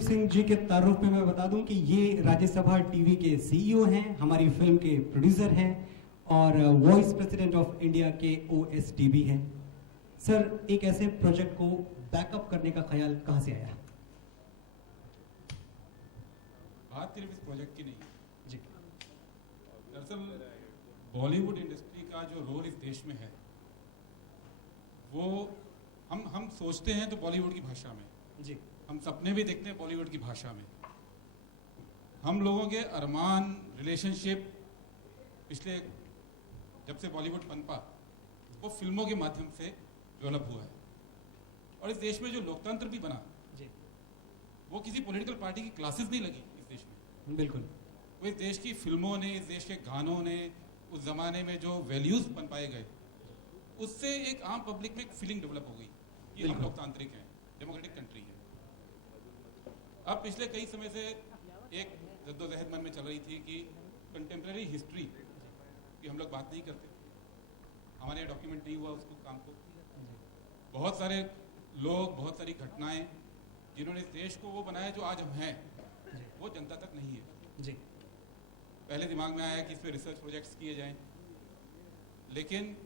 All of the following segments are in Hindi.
सिंह जी के तारुफ में मैं बता दूं कि ये राज्यसभा टीवी के सीईओ हैं, हमारी फिल्म के प्रोड्यूसर हैं और वॉइस प्रेसिडेंट ऑफ इंडिया के ओएसडी हैं। सर, एक ऐसे प्रोजेक्ट को बैकअप करने का ख्याल कहां से आया? बात सिर्फ इस प्रोजेक्ट की नहीं है जी। दरअसल बॉलीवुड इंडस्ट्री का जो रोल इस देश में है वो हम सोचते हैं तो बॉलीवुड की भाषा में, जी। हम सपने भी देखते हैं बॉलीवुड की भाषा में। हम लोगों के अरमान, रिलेशनशिप पिछले जब से बॉलीवुड पनपा वो फिल्मों के माध्यम से डेवलप हुआ है। और इस देश में जो लोकतंत्र भी बना जी। वो किसी पॉलिटिकल पार्टी की क्लासेस नहीं लगी इस देश में। बिल्कुल। वो इस देश की फिल्मों ने, इस देश के गानों ने, उस जमाने में जो वैल्यूज बन पाए गए उससे एक आम पब्लिक में एक फीलिंग डेवलप हो गई कि हम लोकतांत्रिक हैं, डेमोक्रेटिक कंट्री है। अब पिछले कई समय से एक जद्दोजहद मन में चल रही थी कि कंटेम्प्रेरी हिस्ट्री की हम लोग बात नहीं करते, हमारे यहाँ डॉक्यूमेंट नहीं हुआ उसको काम को। बहुत सारे लोग, बहुत सारी घटनाएं जिन्होंने इस देश को वो बनाया जो आज हम हैं वो जनता तक नहीं है। जी। पहले दिमाग में आया कि इस पर रिसर्च प्रोजेक्ट्स किए जाएं, लेकिन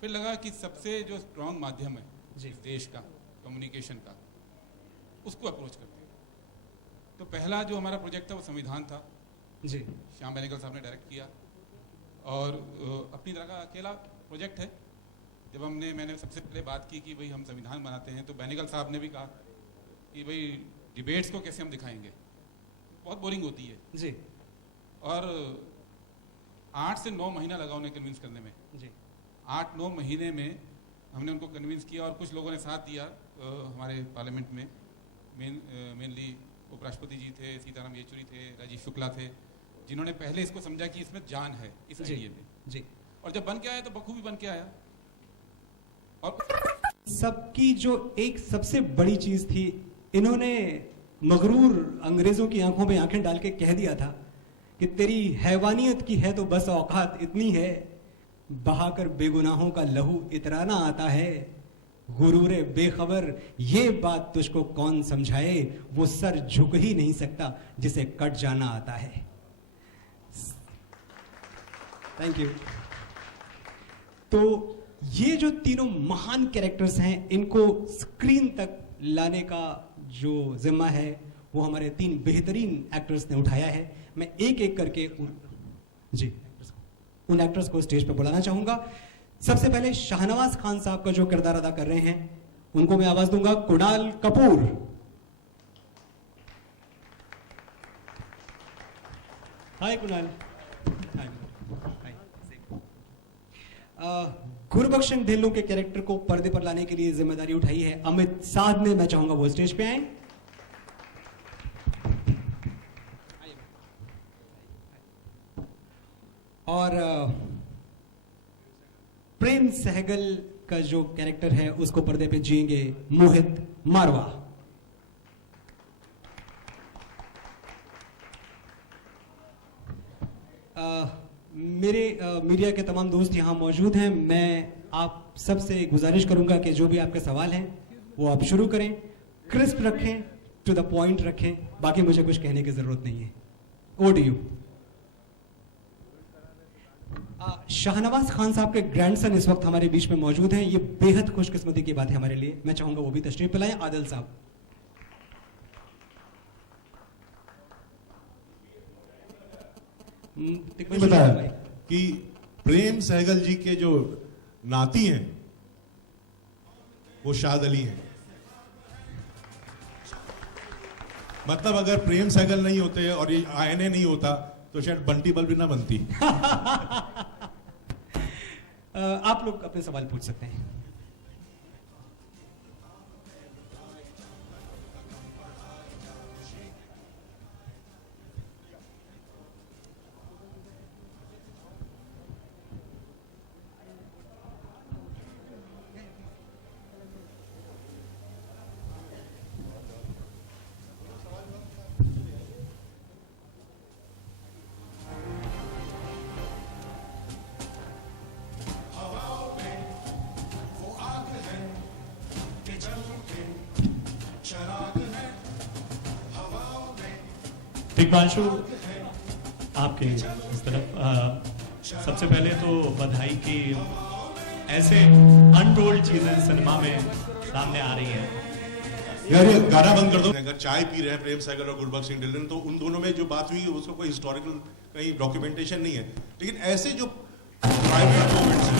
फिर लगा कि सबसे जो स्ट्रॉन्ग माध्यम है इस देश का कम्युनिकेशन का, उसको अप्रोच करते हैं। तो पहला जो हमारा प्रोजेक्ट था वो संविधान था जी। श्याम बेनेगल साहब ने डायरेक्ट किया और अपनी तरह का अकेला प्रोजेक्ट है। जब मैंने सबसे पहले बात की कि भाई हम संविधान बनाते हैं तो बेनेगल साहब ने भी कहा कि भाई डिबेट्स को कैसे हम दिखाएंगे, बहुत बोरिंग होती है जी। और 8 से 9 महीना लगा उन्हें कन्विंस करने में। जी। 8-9 महीने में हमने उनको कन्विंस किया और कुछ लोगों ने साथ दिया हमारे पार्लियामेंट में। मेनली उपराष्ट्रपति जी थे, सीताराम येचुरी थे, राजीव शुक्ला थे, जिन्होंने पहले इसको समझा कि इसमें जान है इस आइडिया में। जी। और जब बन के आया तो बखूबी बन के आया। और सबकी जो एक सबसे बड़ी चीज थी, इन्होंने मगरूर अंग्रेजों की आंखों में आंखें डाल के कह दिया था कि तेरी हैवानियत की है तो बस औकात इतनी है, बहाकर बेगुनाहों का लहू इतराना आता है, गुरूरे बेखबर ये बात तुझको कौन समझाए, वो सर झुक ही नहीं सकता जिसे कट जाना आता है। Thank you. तो ये जो तीनों महान कैरेक्टर्स हैं, इनको स्क्रीन तक लाने का जो जिम्मा है वो हमारे 3 बेहतरीन एक्टर्स ने उठाया है। मैं एक एक करके उन एक्टर्स को स्टेज पर बुलाना चाहूंगा। सबसे पहले शाहनवाज खान साहब का जो किरदार अदा कर रहे हैं उनको मैं आवाज दूंगा, कुणाल कपूर। हाय कुणाल। गुरबख्शन ढिल्लों के कैरेक्टर को पर्दे पर लाने के लिए जिम्मेदारी उठाई है अमित साध ने। मैं चाहूंगा वो स्टेज पे आए। और प्रेम सहगल का जो कैरेक्टर है उसको पर्दे पे जिएंगे मोहित मारवा। मेरे मीडिया के तमाम दोस्त यहाँ मौजूद हैं। मैं आप सबसे गुजारिश करूंगा कि जो भी आपके सवाल हैं वो आप शुरू करें, क्रिस्प रखें, टू द पॉइंट रखें, बाकी मुझे कुछ कहने की जरूरत नहीं है। Over to you. Shahnawaz Khan साहब के ग्रैंडसन इस वक्त हमारे बीच में मौजूद हैं। ये बेहद खुशकिस्मती की बात है हमारे लिए। मैं चाहूंगा वो भी तशरीफ लाएं। आदिल साहब। बताया कि प्रेम सहगल जी के जो नाती हैं वो शाद अली हैं। मतलब अगर प्रेम सहगल नहीं होते और ये आईएनए नहीं होता तो शायद बंटी बल्ब भी ना बनती। आप लोग अपने सवाल पूछ सकते हैं। दिग्पांशु, आपके इस तरफ सबसे पहले तो बधाई कि ऐसे अनटोल्ड चीजें सिनेमा में सामने आ रही हैं। यार ये गाना बंद कर दो। अगर चाय पी रहे हैं प्रेम सहगल और गुरबख्श सिंह ढिल्लन, तो उन दोनों में जो बात हुई उसका कोई हिस्टोरिकल कहीं डॉक्यूमेंटेशन नहीं है, लेकिन ऐसे जो प्राइवेट मोमेंट्स हैं,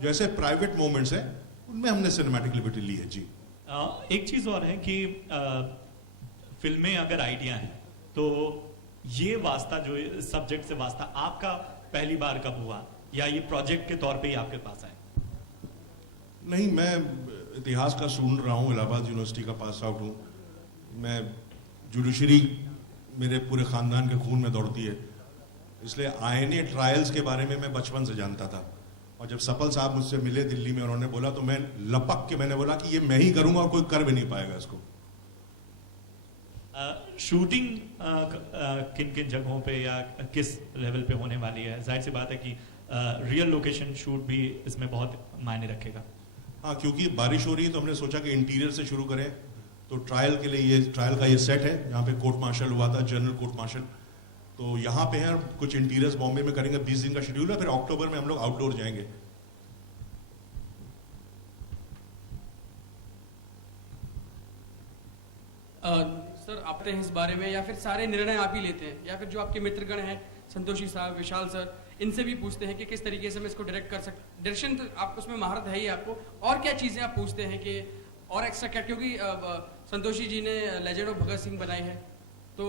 जो ऐसे प्राइवेट मोमेंट्स हैं, उनमें हमने सिनेमैटिक लिबर्टी ली है जी। एक चीज और है कि फिल्में अगर आइडिया है तो ये वास्ता जो सब्जेक्ट से वास्ता आपका पहली बार कब हुआ, या ये प्रोजेक्ट के तौर पे ही आपके पास आए? नहीं, मैं इतिहास का स्टूडेंट रहा हूँ, इलाहाबाद यूनिवर्सिटी का पास आउट हूँ। मैं जुडिशरी मेरे पूरे खानदान के खून में दौड़ती है, इसलिए आईएनए ट्रायल्स के बारे में मैं बचपन से जानता था। और जब सफल साहब मुझसे मिले दिल्ली में, उन्होंने बोला तो मैं लपक के मैंने बोला कि ये मैं ही करूंगा और कोई कर भी नहीं पाएगा इसको। शूटिंग किन किन जगहों पे या किस लेवल पे होने वाली है? जाहिर सी बात है कि रियल लोकेशन शूट भी इसमें बहुत मायने रखेगा। हाँ, क्योंकि बारिश हो रही है तो हमने सोचा कि इंटीरियर से शुरू करें। तो ट्रायल के लिए ये ट्रायल का ये सेट है, यहाँ पे कोर्ट मार्शल हुआ था, जनरल कोर्ट मार्शल, तो यहाँ पे है। कुछ इंटीरियर्स बॉम्बे में करेंगे, 20 दिन का शेड्यूल है, फिर अक्टूबर में हम लोग आउटडोर जाएंगे। सर, आपते हैं इस बारे में, या फिर सारे निर्णय आप ही लेते हैं, या फिर जो आपके मित्रगण हैं, संतोषी साहब, विशाल सर, इनसे भी पूछते हैं कि किस तरीके से मैं इसको डायरेक्ट कर सकता? डायरेक्शन तो आप उसमें महारत है ही आपको, और क्या चीजें आप पूछते हैं कि और एक्स्ट्रा क्या? क्योंकि संतोषी जी ने लेजेंड ऑफ भगत सिंह बनाई है, तो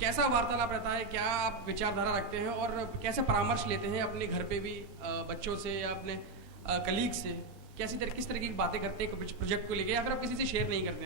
कैसा वार्तालाप रहता है, क्या आप विचारधारा रखते हैं, और कैसे परामर्श लेते हैं अपने घर पे भी बच्चों से या अपने कलीग से? किस तरह की बातें करते हैं प्रोजेक्ट को लेके, या फिर आप किसी से शेयर नहीं करते हैं?